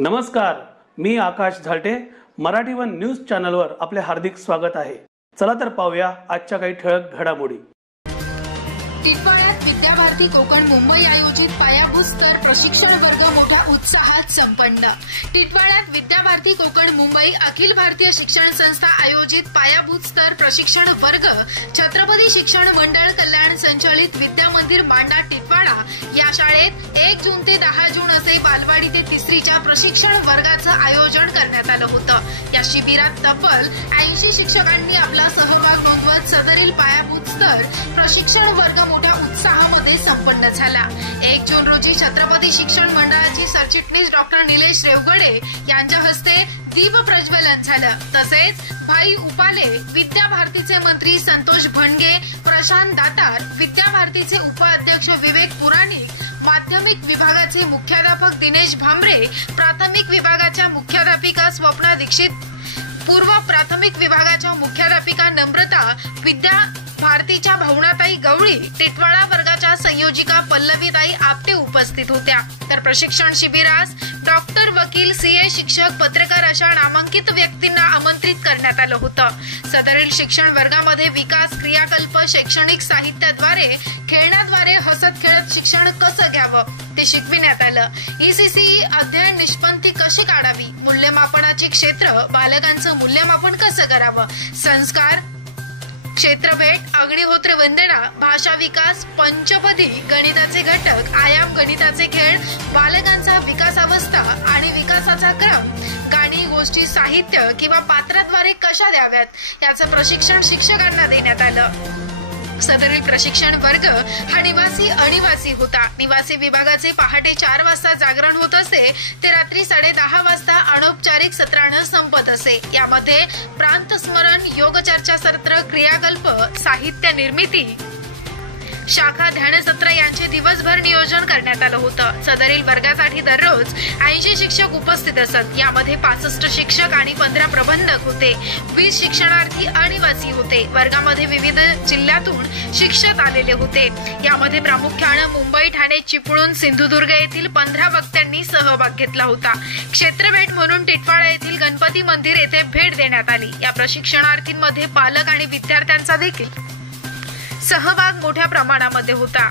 नमस्कार, मी आकाश झालटे. Marathi one news चॅनलवर आपले हार्दिक स्वागत आहे. चला तर पाहूया आजच्या काही ठळक घडामोडी. टिटवाळ्यात विद्याभारती कोकण मुंबई आयोजित पायाभूत स्तर प्रशिक्षण वर्ग मोठ्या उत्साहात संपन्न. टिटवाळ्यात विद्याभारती कोकण मुंबई अखिल भारतीय शिक्षण संस्था आयोजित पायाभूत स्तर प्रशिक्षण वर्ग छत्रपती शिक्षण मंडळ कल्याण संचालित विद्या मंदिर मांडा टिटवाळा या शाळेत 1 जून ते 10 जून असे बालवाडी ते तिसरीच्या प्रशिक्षण वर्गाचं आयोजन करण्यात आलं होतं. या शिबिरात तब्बल 80 शिक्षकांनी आपला सहभाग नोंदवत सदरील पायाभूत स्तर प्रशिक्षण वर्ग मोठ्या उत्साहामध्ये संपन्न झाला. 1 जून रोजी छत्रपती शिक्षण मंडळाचे सरचिटणीस डॉक्टर निलेश रेवगडे यांच्या हस्ते दीप प्रज्वलन झालं. तसेच भाई उपाले, विद्याभारतीचे मंत्री संतोष भणगे, प्रशांत दातार, विद्याभारतीचे उपाध्यक्ष विवेक पुराणिक, माध्यमिक विभागाचे मुख्याध्यापक दिनेश भांबरे, प्राथमिक विभागाच्या मुख्याध्यापिका स्वप्ना दीक्षित, पूर्व प्राथमिक विभागाच्या मुख्याध्यापिका नम्रता, विद्या भारतीच्या भवनाताई गवळी, टिटवाळा वर्गाच्या संयोजिका पल्लवीताई आपटे उपस्थित होत्या. तर प्रशिक्षण शिबिरास डॉक्टर, वकील, सीए, शिक्षक, पत्रकार अशा नामांकित व्यक्तींना आमंत्रित करण्यात आलं होतं. सदरील शिक्षण वर्गामध्ये विकास, क्रियाकल्प, शैक्षणिक साहित्याद्वारे, खेळण्याद्वारे हसत खेळत शिक्षण कसं घ्यावं ते शिकविण्यात आलं. ईसीसी अध्ययन निष्पत्ती कशी काढावी, मूल्यमापनाचे क्षेत्र, बालकांचं मूल्यमापन कसं करावं, संस्कार, क्षेत्रभेट, अग्निहोत्र वंदना, भाषा विकास, पंचपदी, गणिताचे घटक, आयाम, गणिताचे खेळ, बालकांचा विकासावस्था आणि विकासाचा क्रम, गाणी, गोष्टी, साहित्य किंवा पात्राद्वारे कशा द्याव्यात याचं प्रशिक्षण शिक्षकांना देण्यात आलं. सदरील प्रशिक्षण वर्ग हा निवासी अनिवासी होता. निवासी विभागाचे पहाटे 4 वाजता जागरण होत असे ते रात्री 10:30 वाजता अनौपचारिक सत्रानं संपत असे. यामध्ये प्रांत स्मरण, योग चर्चा सत्र, क्रियाकल्प, साहित्य निर्मिती, शाखा ध्यानसत्र यांचे दिवसभर नियोजन करण्यात आलं होतं. सदरील वर्गासाठी दररोज 80 शिक्षक उपस्थित असत. यामध्ये 65 शिक्षक आणि 15 प्रबंधक होते. 20 शिक्षणार्थी अनिवासी होते. वर्गामध्ये विविध जिल्ह्यातून शिक्षक आलेले होते. यामध्ये प्रामुख्यानं मुंबई, ठाणे, चिपळूण, सिंधुदुर्ग येथील 15 वक्त्यांनी सहभाग घेतला होता. क्षेत्रभेट म्हणून टिटवाळा येथील गणपती मंदिर येथे भेट देण्यात आली. या प्रशिक्षणार्थींमध्ये पालक आणि विद्यार्थ्यांचा देखील सहभाग मोठ्या प्रमाणामध्ये होता.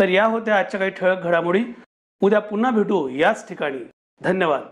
तर या होत्या आजच्या काही ठळक घडामोडी. उद्या पुन्हा भेटू याच ठिकाणी. धन्यवाद.